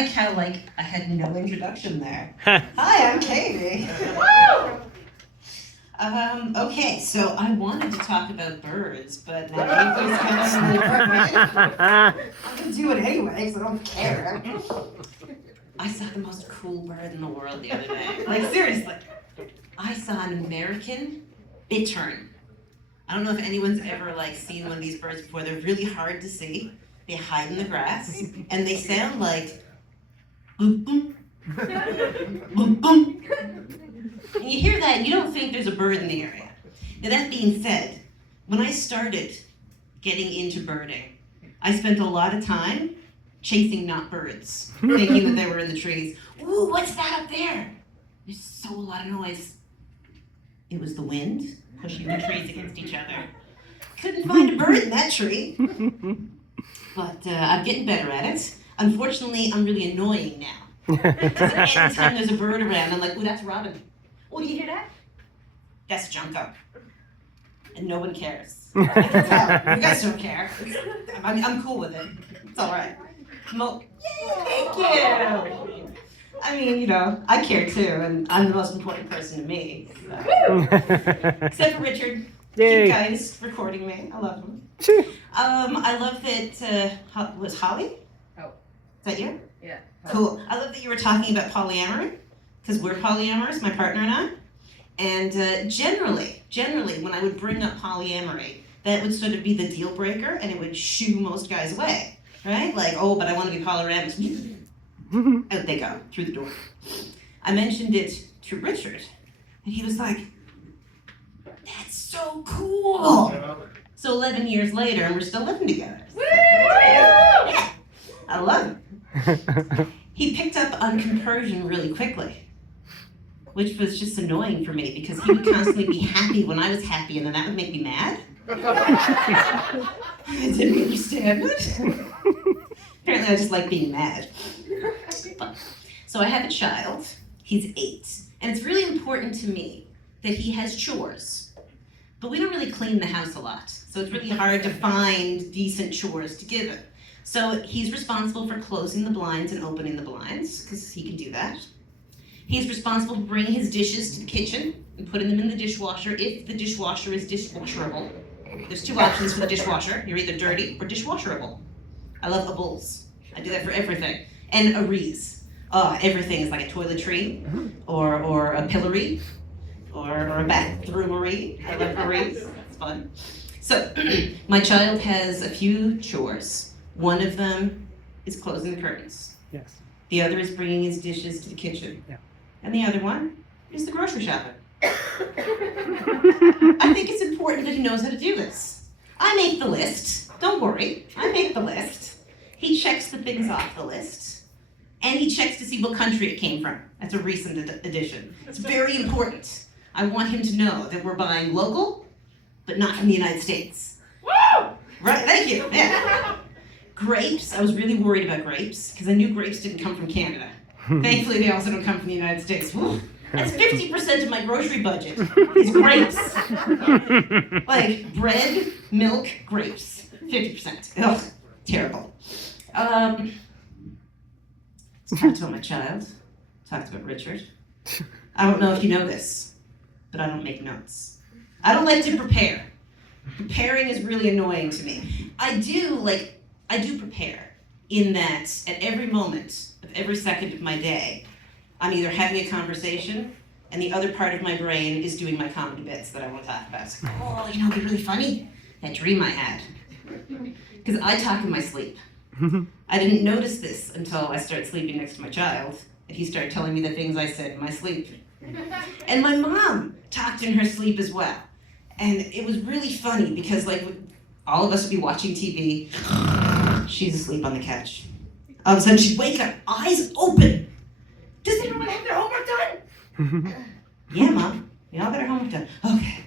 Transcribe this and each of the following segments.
like how I had no introduction there. Hi, I'm Katie. Okay, so I wanted to talk about birds, but now Avery's kind of I'm gonna do it anyway, because I don't care. I saw the most cool bird in the world the other day. Like, seriously. I saw an American bittern. I don't know if anyone's ever seen one of these birds before. They're really hard to see. They hide in the grass, and they sound like boom boom, boom boom. And you hear that, and you don't think there's a bird in the area. Now that being said, when I started getting into birding, I spent a lot of time chasing not birds, thinking that they were in the trees. Ooh, what's that up there? There's so a lot of noise. It was the wind pushing the trees against each other. Couldn't find a bird in that tree. But I'm getting better at it. Unfortunately, I'm really annoying now. Because anytime there's a bird around, I'm like, ooh, that's Robin. Oh, do you hear that? That's Junko. And no one cares. I can tell. You guys don't care. I'm cool with it. It's all right. Yay, thank you. I mean, I care too, and I'm the most important person to me. So. Except for Richard. Yay. Cute guys recording me. I love him. I love that, was Holly? Oh. Is that you? Yeah. Cool. I love that you were talking about polyamory, because we're polyamorous, my partner and I. And generally, when I would bring up polyamory, that would sort of be the deal breaker, and it would shoo most guys away, right? Like, oh, but I want to be polyamorous. Out they go, through the door. I mentioned it to Richard, and he was like, that's so cool. So 11 years later, and we're still living together. Yeah, I love it. He picked up on compersion really quickly, which was just annoying for me because he would constantly be happy when I was happy, and then that would make me mad. I didn't understand it. Apparently I just like being mad. So I have a child, he's 8, and it's really important to me that he has chores. But we don't really clean the house a lot, so it's really hard to find decent chores to give him. So he's responsible for closing the blinds and opening the blinds, because he can do that. He's responsible for bringing his dishes to the kitchen and putting them in the dishwasher if the dishwasher is dishwasherable. There's 2 options for the dishwasher. You're either dirty or dishwasherable. I love ables. I do that for everything. And a rees. Everything is like a toiletry or a pillory or a bathroomery. I love rees. It's fun. So my child has a few chores. One of them is closing the curtains. Yes. The other is bringing his dishes to the kitchen. Yeah. And the other one is the grocery shopping. I think it's important that he knows how to do this. I make the list. Don't worry. I make the list. He checks the things off the list. And he checks to see what country it came from. That's a recent addition. It's very important. I want him to know that we're buying local, but not from the United States. Woo! Right, thank you. Yeah. Grapes, I was really worried about grapes, because I knew grapes didn't come from Canada. Thankfully, they also don't come from the United States. Woo. That's 50% of my grocery budget, is grapes. Like bread, milk, grapes. 50%. Ugh, terrible. Talked about my child. Talked about Richard. I don't know if you know this, but I don't make notes. I don't like to prepare. Preparing is really annoying to me. I do prepare in that at every moment of every second of my day, I'm either having a conversation and the other part of my brain is doing my comedy bits that I want to talk about. It's like, oh, it'd be really funny. That dream I had. Because I talk in my sleep. I didn't notice this until I started sleeping next to my child, and he started telling me the things I said in my sleep. And my mom talked in her sleep as well. And it was really funny because all of us would be watching TV. She's asleep on the couch. All of a sudden she'd wake up, eyes open. Does everyone have their homework done? Yeah, Mom. We all got our homework done. Okay.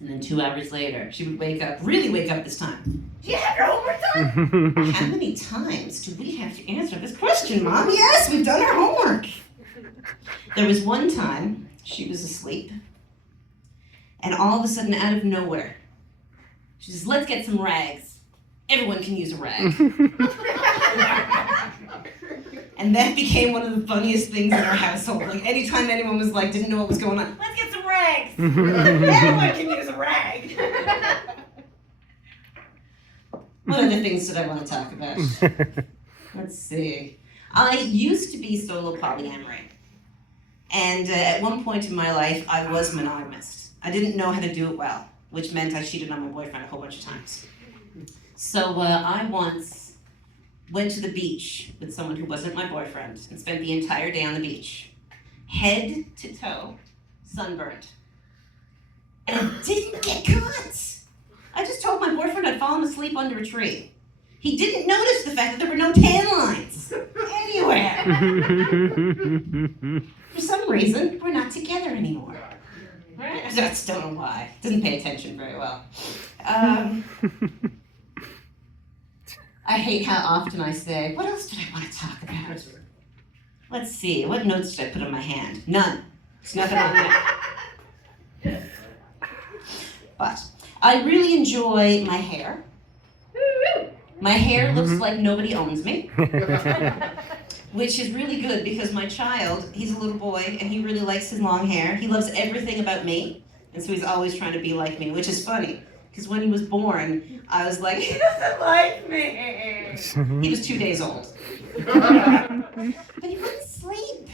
And then 2 hours later, she would really wake up this time. Do you have your homework done? How many times do we have to answer this question, Mom? Yes, we've done our homework. There was one time she was asleep, and all of a sudden, out of nowhere, she says, let's get some rags. Everyone can use a rag. And that became one of the funniest things in our household. Like anytime anyone was like, didn't know what was going on, let's get some rags. Everyone can use a rag. What other things did I want to talk about? Let's see. I used to be solo polyamory. And at one point in my life, I was monogamous. I didn't know how to do it well, which meant I cheated on my boyfriend a whole bunch of times. So I once went to the beach with someone who wasn't my boyfriend and spent the entire day on the beach, head to toe, sunburned. And I didn't get caught. I just told my boyfriend I'd fallen asleep under a tree. He didn't notice the fact that there were no tan lines anywhere. For some reason, we're not together anymore. Right? I just don't know why. Doesn't pay attention very well. I hate how often I say, what else did I want to talk about? Let's see, what notes did I put on my hand? None. There's nothing on there. But I really enjoy my hair. My hair looks like nobody owns me. Which is really good because my child, he's a little boy and he really likes his long hair. He loves everything about me. And so he's always trying to be like me, which is funny. Because when he was born, I was like, he doesn't like me. He was 2 days old. But he wouldn't sleep.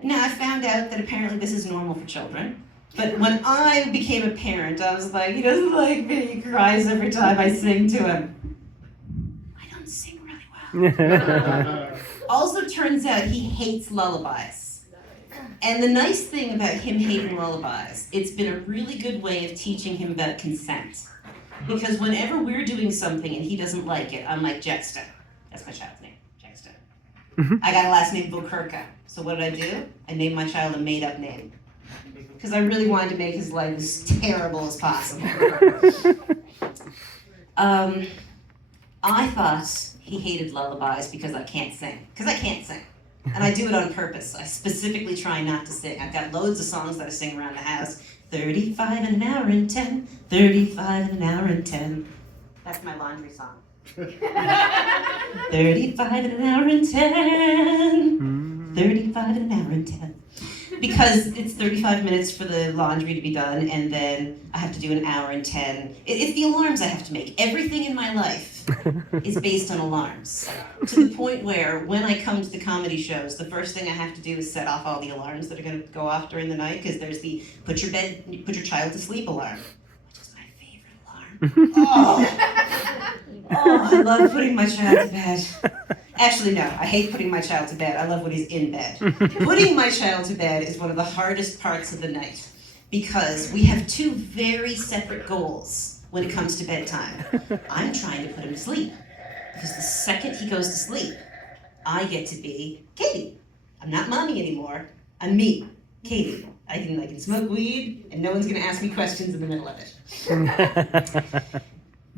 Now I found out that apparently this is normal for children. But when I became a parent, I was like, he doesn't like me. He cries every time I sing to him. I don't sing really well. Also turns out he hates lullabies. And the nice thing about him hating lullabies, it's been a really good way of teaching him about consent. Because whenever we're doing something and he doesn't like it, I'm like, Jetsta. That's my child's name, Jetsta. I got a last name, Bokurka. So what did I do? I named my child a made-up name. Because I really wanted to make his life as terrible as possible. I thought he hated lullabies because I can't sing. Because I can't sing. And I do it on purpose. I specifically try not to sing. I've got loads of songs that I sing around the house. 35 in an hour and 10. 35 in an hour and 10. That's my laundry song. 35 in an hour and 10. 35 in an hour and 10. Because it's 35 minutes for the laundry to be done, and then I have to do an hour and 10. It's the alarms I have to make. Everything in my life is based on alarms. To the point where when I come to the comedy shows, the first thing I have to do is set off all the alarms that are going to go off during the night, because there's the put your child to sleep alarm, which is my favorite alarm. Oh, I love putting my child to bed. Actually, no, I hate putting my child to bed. I love when he's in bed. Putting my child to bed is one of the hardest parts of the night because we have two very separate goals when it comes to bedtime. I'm trying to put him to sleep because the second he goes to sleep, I get to be Katie. I'm not mommy anymore. I'm me, Katie. I can smoke weed and no one's going to ask me questions in the middle of it.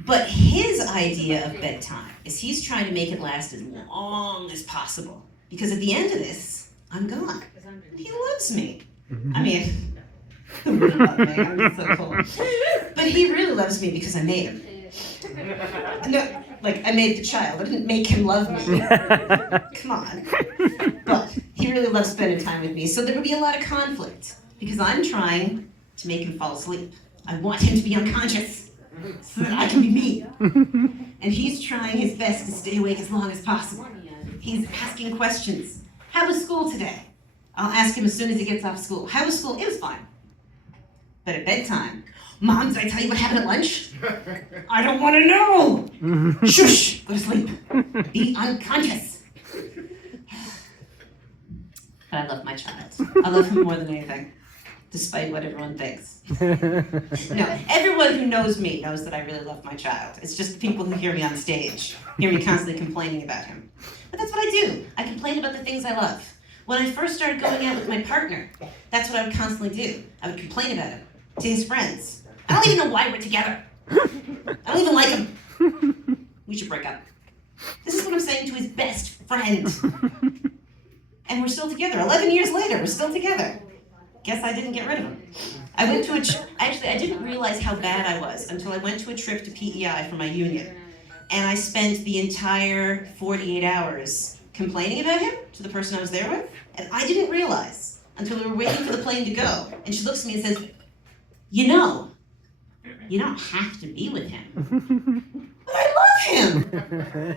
But his idea of bedtime is he's trying to make it last as long as possible. Because at the end of this, I'm gone. And he loves me. I mean, who wouldn't love me? I'm so cool. But he really loves me because I made him. No, like I made the child. I didn't make him love me. Come on. But he really loves spending time with me. So there would be a lot of conflict. Because I'm trying to make him fall asleep. I want him to be unconscious. So that I can be me. And he's trying his best to stay awake as long as possible. He's asking questions. How was school today? I'll ask him as soon as he gets off school. How was school? It was fine. But at bedtime, Mom, did I tell you what happened at lunch? I don't want to know. Shush, go to sleep. Be unconscious. But I love my child. I love him more than anything. Despite what everyone thinks. No, everyone who knows me knows that I really love my child. It's just the people who hear me on stage, hear me constantly complaining about him. But that's what I do. I complain about the things I love. When I first started going out with my partner, that's what I would constantly do. I would complain about him to his friends. I don't even know why we're together. I don't even like him. We should break up. This is what I'm saying to his best friend. And we're still together. 11 years later, we're still together. Guess I didn't get rid of him. I went to I didn't realize how bad I was until I went to a trip to PEI for my union. and I spent the entire 48 hours complaining about him to the person I was there with, and I didn't realize until we were waiting for the plane to go, and she looks at me and says, you know, you don't have to be with him. But I love him! Then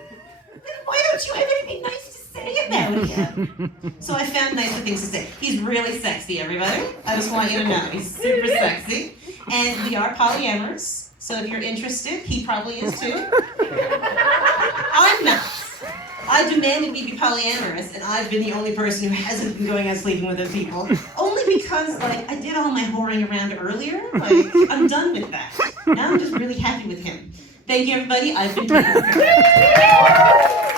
why don't you have anything nice to say about him? So I found nicer things to say. He's really sexy, everybody. I just want you to know, he's super sexy. And we are polyamorous, so if you're interested, he probably is too. I'm not. I demanded we be polyamorous, and I've been the only person who hasn't been going out sleeping with other people. Only because, like, I did all my whoring around earlier. Like, I'm done with that. Now I'm just really happy with him. Thank you, everybody. I've been taken care of.